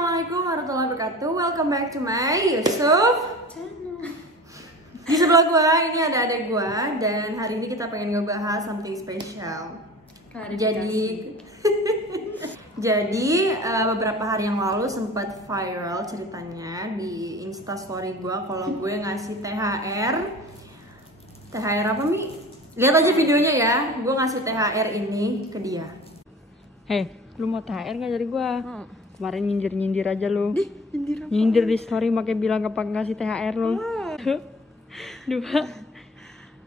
Assalamualaikum warahmatullahi wabarakatuh. Welcome back to my YouTube channel. Di sebelah gue ini ada adik gue, dan hari ini kita pengen ngebahas something special. Jadi beberapa hari yang lalu sempat viral ceritanya di Instastory gue kalau gue ngasih THR apa Mi? Lihat aja videonya ya, gue ngasih THR ini ke dia. Hei, lu mau THR nggak dari gue? Kemarin nyindir aja lu. Nyindir di story makanya bilang ngasih THR lu. 2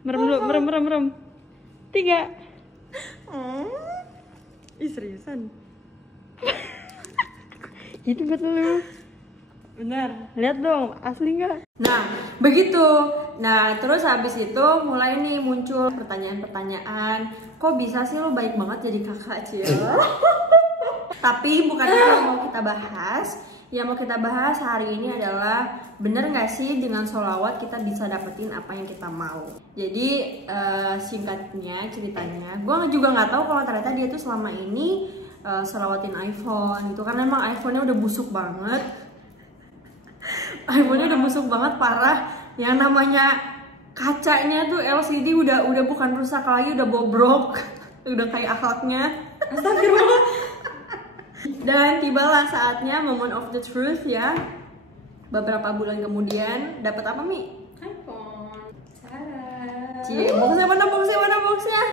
merem 3. Ih seriusan? Itu buat lu. Benar. Lihat dong, asli nggak? Nah, begitu. Nah, terus habis itu mulai nih muncul pertanyaan-pertanyaan. Kok bisa sih lo baik banget jadi kakak, Cil? Tapi bukan itu yang mau kita bahas. Yang mau kita bahas hari ini adalah bener nggak sih dengan sholawat kita bisa dapetin apa yang kita mau. Jadi singkatnya ceritanya, gue juga nggak tahu kalau ternyata dia tuh selama ini sholawatin iPhone gitu, karena emang iPhone-nya udah busuk banget. iPhone-nya udah busuk banget parah. Yang namanya kacanya tuh LCD udah bukan rusak lagi, udah bobrok. Udah kayak akhlaknya. Astagfirullah. Dan tibalah saatnya, moment of the truth ya. Beberapa bulan kemudian dapat apa Mi? iPhone. Cie, boxnya mana boxnya?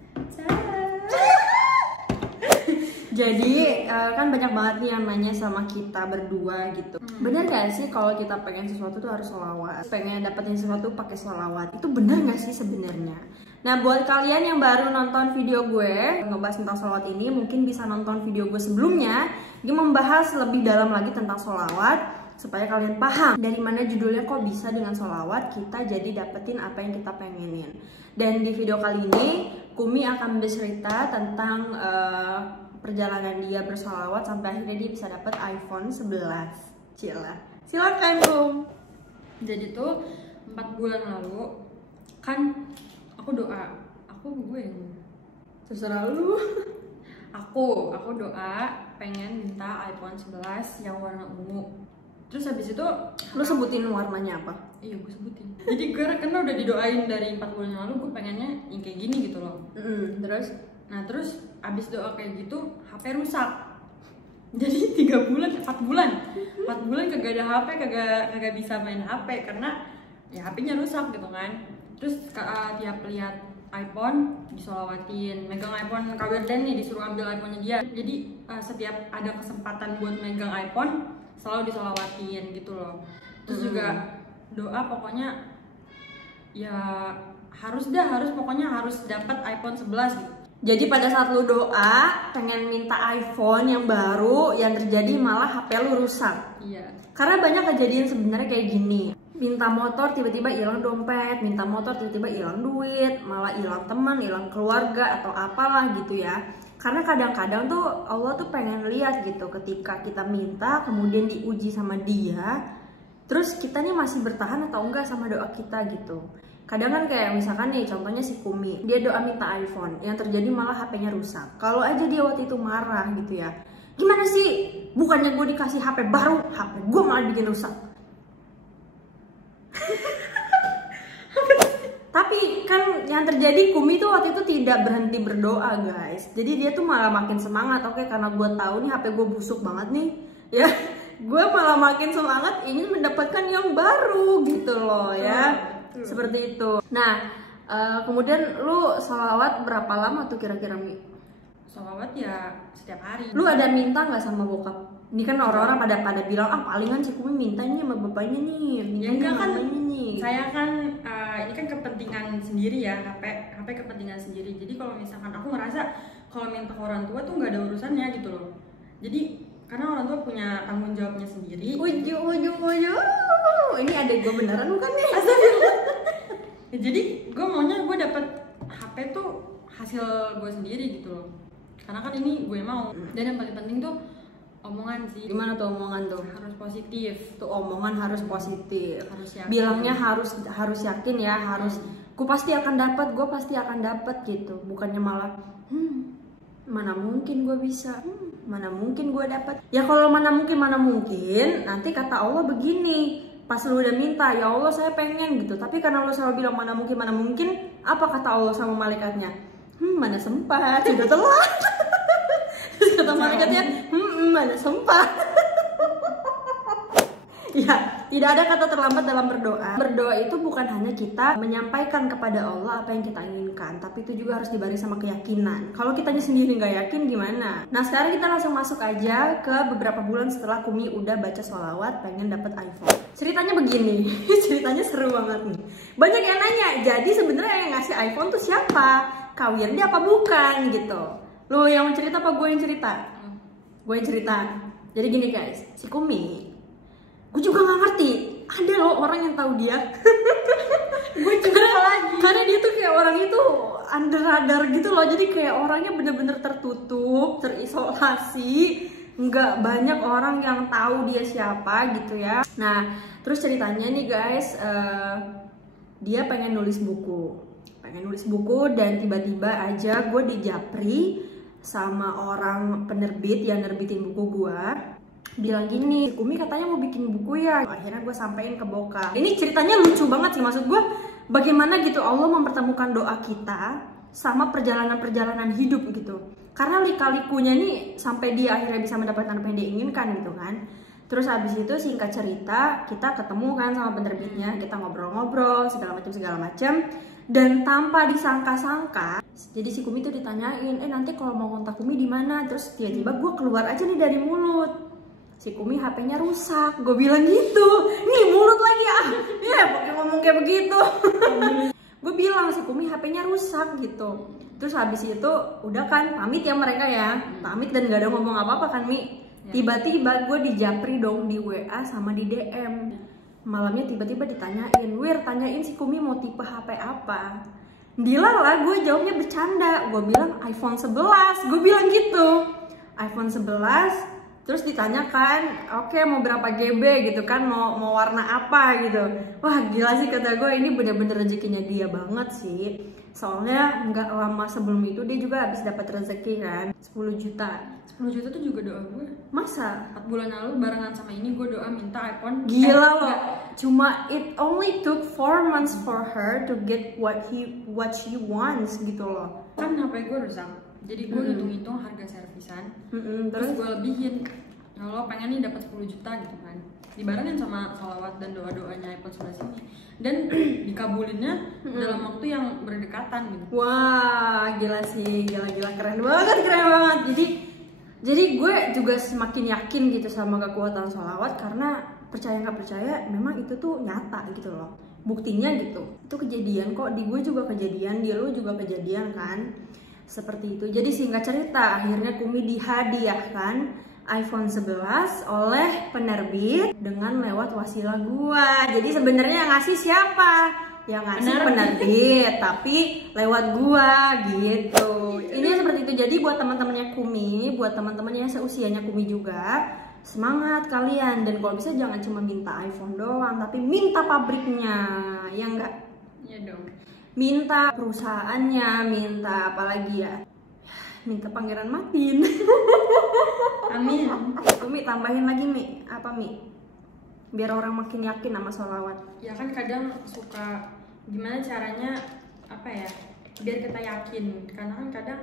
Jadi kan banyak banget nih yang nanya sama kita berdua gitu. Bener gak sih kalau kita pengen sesuatu tuh harus sholawat? Pengen dapetin sesuatu pakai sholawat? Itu bener gak sih sebenarnya? Nah, buat kalian yang baru nonton video gue ngebahas tentang sholawat ini, mungkin bisa nonton video gue sebelumnya. Gue membahas lebih dalam lagi tentang sholawat supaya kalian paham dari mana judulnya kok bisa dengan sholawat kita jadi dapetin apa yang kita pengenin. Dan di video kali ini Kumi akan bercerita tentang perjalanan dia bersolawat sampai akhirnya dia bisa dapat iPhone 11. Cila, silakan Kum. Jadi tuh 4 bulan lalu kan aku doa, gue Terserah lu. aku doa pengen minta iPhone 11 yang warna ungu. Terus habis itu Lu sebutin warnanya apa? iya gue sebutin. Jadi gue karena udah didoain dari 4 bulan lalu, gue pengennya yang kayak gini gitu loh. Terus abis doa kayak gitu HP rusak. Jadi 4 bulan kagak ada HP, kagak bisa main HP karena ya HP-nya rusak gitu kan. Terus tiap lihat iPhone disolawatin, megang iPhone Kawirden nih disuruh ambil iPhone-nya dia. Jadi setiap ada kesempatan buat megang iPhone selalu disolawatin gitu loh. Terus juga doa pokoknya ya harus dapat iPhone 11 gitu. Jadi pada saat lu doa pengen minta iPhone yang baru, yang terjadi malah HP lu rusak. Iya. Karena banyak kejadian sebenarnya kayak gini. Minta motor tiba-tiba hilang dompet, minta motor tiba-tiba hilang duit, malah hilang teman, hilang keluarga atau apalah gitu ya. Karena kadang-kadang tuh Allah tuh pengen lihat gitu ketika kita minta kemudian diuji sama dia, terus kita nih masih bertahan atau enggak sama doa kita gitu. Kadang kan kayak misalkan nih contohnya si Kumi, dia doa minta iPhone, yang terjadi malah HP-nya rusak. Kalau aja dia waktu itu marah gitu ya, gimana sih, bukannya gue dikasih HP baru, HP gue malah bikin rusak. Tapi kan yang terjadi Kumi tuh waktu itu tidak berhenti berdoa guys. Jadi dia tuh malah makin semangat. Oke, karena gue tahu nih HP gue busuk banget nih ya, gue malah makin semangat ingin mendapatkan yang baru gitu loh ya. Seperti itu. Nah, kemudian lu sholawat berapa lama tuh kira-kira Mi? Sholawat ya setiap hari. Lu ada minta nggak sama bokap? Ini kan orang-orang pada bilang palingan si Kumi minta nih sama bapaknya nih, ya enggak kan nih. Saya kan ini kan kepentingan sendiri ya, HP kepentingan sendiri. Jadi kalau misalkan aku ngerasa kalau minta ke orang tua tuh nggak ada urusannya gitu loh. Jadi karena orang tua punya tanggung jawabnya sendiri. Ini adek gue beneran bukan nih? Ya, jadi gue maunya gue dapet HP tuh hasil gue sendiri gitu loh. Karena kan ini gue mau. Dan yang paling penting tuh omongan sih. Gimana tuh omongan tuh? Harus positif. Tuh omongan harus positif. Harus yakin. Bilangnya harus yakin ya, harus gue pasti akan dapat gitu. Bukannya malah mana mungkin gue bisa. mana mungkin gue dapet. Ya kalau mana mungkin, nanti kata Allah begini, pas lu udah minta, ya Allah saya pengen gitu, tapi karena lu selalu bilang mana mungkin, apa kata Allah sama malaikatnya? Mana sempat, sudah telat. Terus kata malaikatnya, mana sempat. Ya, tidak ada kata terlambat dalam berdoa. Berdoa itu bukan hanya kita menyampaikan kepada Allah apa yang kita inginkan, tapi itu juga harus dibarengi sama keyakinan. Kalau kitanya sendiri nggak yakin gimana? Nah, sekarang kita langsung masuk aja ke beberapa bulan setelah Kumi udah baca sholawat pengen dapet iPhone. Ceritanya begini, ceritanya seru banget nih. Banyak yang nanya, jadi sebenarnya yang ngasih iPhone tuh siapa? Kawin dia apa bukan gitu? Lo yang cerita apa gue yang cerita? Gue yang cerita. Jadi gini guys, si Kumi, gue juga nggak ngerti, ada loh orang yang tahu dia. Gue juga lagi, karena dia tuh kayak orang itu under radar gitu loh, jadi kayak orangnya bener-bener tertutup, terisolasi, nggak banyak orang yang tahu dia siapa gitu ya. Nah terus ceritanya nih guys, dia pengen nulis buku dan tiba-tiba aja gue dijapri sama orang penerbit yang nerbitin buku gue, bilang gini, Kumi katanya mau bikin buku ya. Akhirnya gue sampein ke bokap. Ini ceritanya lucu banget sih, maksud gue bagaimana gitu Allah mempertemukan doa kita sama perjalanan hidup gitu. Karena lika-likunya nih sampai dia akhirnya bisa mendapatkan apa yang dia inginkan gitu kan. Terus habis itu singkat cerita kita ketemu kan sama penerbitnya, kita ngobrol-ngobrol segala macam. Dan tanpa disangka-sangka, jadi si Kumi tuh ditanyain, nanti kalau mau kontak Kumi di mana? Terus tiba-tiba gue keluar aja nih dari mulut, si Kumi HP-nya rusak. Gue bilang gitu, nih mulut lagi ya pakai ngomong kayak begitu. Gue bilang si Kumi HP-nya rusak gitu. Terus habis itu udah kan pamit ya mereka ya, pamit dan gak ada ngomong apa-apa kan Mi. Tiba-tiba gue dijapri dong di WA sama di DM. Malamnya tiba-tiba ditanyain, Wir tanyain si Kumi mau tipe HP apa. Dilala gue jawabnya bercanda, gue bilang iPhone 11, gue bilang gitu, iPhone 11. Terus ditanyakan, oke mau berapa GB gitu kan, mau warna apa gitu. Wah gila sih kata gue, ini bener-bener rezekinya dia banget sih. Soalnya nggak lama sebelum itu dia juga habis dapat rezeki kan, 10 juta. 10 juta tuh juga doa gue. Masa? 4 bulan lalu barengan sama ini gue doa minta iPhone. Gila loh. Cuma it only took 4 months for her to get what she wants gitu loh. Kan HP gue rusak. Jadi gue hitung-hitung harga servisan. Terus gue lebihin. Kalau pengen nih dapat 10 juta gitu kan. Dibarengin sama sholawat dan doa-doanya iPhone 11 ini. Dan dikabulinnya dalam waktu yang berdekatan gitu. Wah, gila sih, gila keren banget. Jadi gue juga semakin yakin gitu sama kekuatan sholawat, karena percaya nggak percaya memang itu tuh nyata gitu loh. Buktinya gitu, itu kejadian kok, di gue juga kejadian, di lo juga kejadian kan. Seperti itu. Jadi singkat cerita, akhirnya Kumi dihadiahkan iPhone 11 oleh penerbit dengan lewat wasilah gua. Jadi sebenarnya yang ngasih siapa? Yang ngasih penerbit, tapi lewat gua gitu. Ini seperti itu. Jadi buat teman-temannya Kumi, buat teman-temannya yang seusianya Kumi juga, semangat kalian. Dan kalau bisa jangan cuma minta iPhone doang, tapi minta pabriknya, ya enggak? Iya dong. Minta perusahaannya, minta apa lagi ya? Minta Pangeran Matin. Amin. Kumi tambahin lagi Mi, apa Mi? Biar orang makin yakin sama sholawat. Ya kan kadang suka gimana caranya apa ya? Biar kita yakin. Karena kan kadang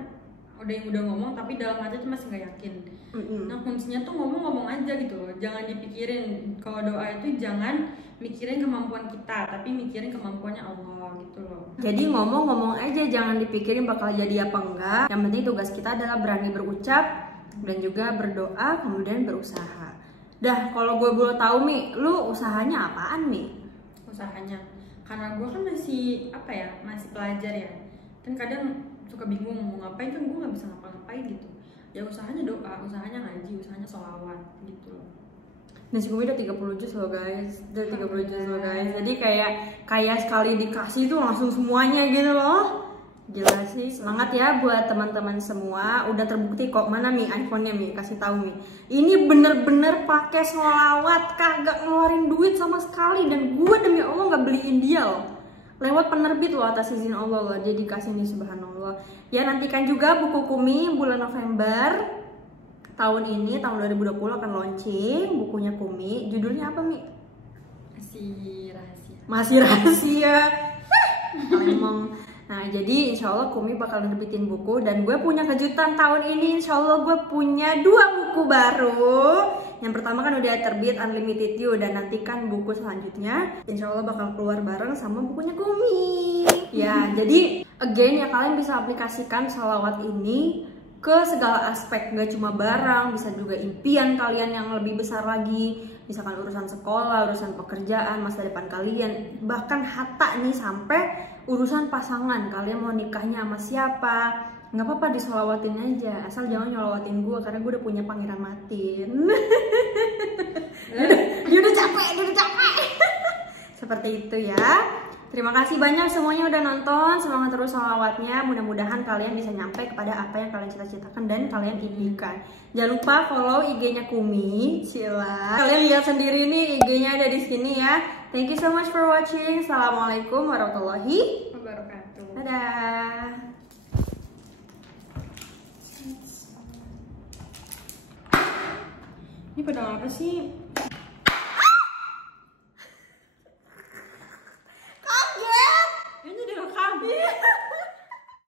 ada yang udah ngomong tapi dalam hati tuh masih nggak yakin. Nah kuncinya tuh ngomong aja gitu loh. Jangan dipikirin. Kalau doa itu jangan mikirin kemampuan kita, tapi mikirin kemampuannya Allah gitu loh. Jadi ngomong aja, jangan dipikirin bakal jadi apa enggak. Yang penting tugas kita adalah berani berucap dan juga berdoa, kemudian berusaha. Dah, kalau gue boleh tahu Mi, lu usahanya apaan Mi? Usahanya, karena gue kan masih apa ya, masih pelajar ya. Kan kadang suka bingung mau ngapain, kan gue nggak bisa ngapa-ngapain gitu. Ya usahanya doa, usahanya ngaji, usahanya sholawat gitu loh. Nah si Kumi udah 30 juz loh guys, jadi kayak sekali dikasih tuh langsung semuanya gitu loh. Gila sih, semangat ya buat teman-teman semua. Udah terbukti kok. Mana Mi iPhone-nya Mi, kasih tahu Mi. Ini bener-bener pakai sholawat, kagak ngeluarin duit sama sekali, dan gue demi Allah nggak beliin dia loh. Lewat penerbit loh, atas izin Allah loh. Jadi kasih nih subhanallah. Ya nantikan juga buku Kumi bulan November. tahun ini, tahun 2020 akan launching bukunya Kumi. Judulnya apa, Mi? Masih rahasia. Masih rahasia. Emang. Nah, jadi insya Allah Kumi bakal nerbitin buku. Dan gue punya kejutan tahun ini. Insya Allah gue punya 2 buku baru. Yang pertama kan udah terbit Unlimited You. Dan nantikan buku selanjutnya insya Allah bakal keluar bareng sama bukunya Kumi. Ya, jadi again ya, kalian bisa aplikasikan sholawat ini ke segala aspek, gak cuma barang, bisa juga impian kalian yang lebih besar lagi, misalkan urusan sekolah, urusan pekerjaan, masa depan kalian, bahkan hatta nih sampai urusan pasangan, kalian mau nikahnya sama siapa, nggak apa-apa disolawatin aja, asal jangan nyolawatin gue karena gue udah punya Pangeran Matin. dia udah capek. Seperti itu ya. Terima kasih banyak semuanya udah nonton. Semangat terus sholawatnya. Mudah-mudahan kalian bisa nyampe kepada apa yang kalian cita-citakan dan kalian impikan. Jangan lupa follow IG-nya Kumi. Sila. Kalian lihat sendiri nih IG-nya ada di sini ya. Thank you so much for watching. Assalamualaikum warahmatullahi Wabarakatuh. Dadah. Ini pedang apa sih?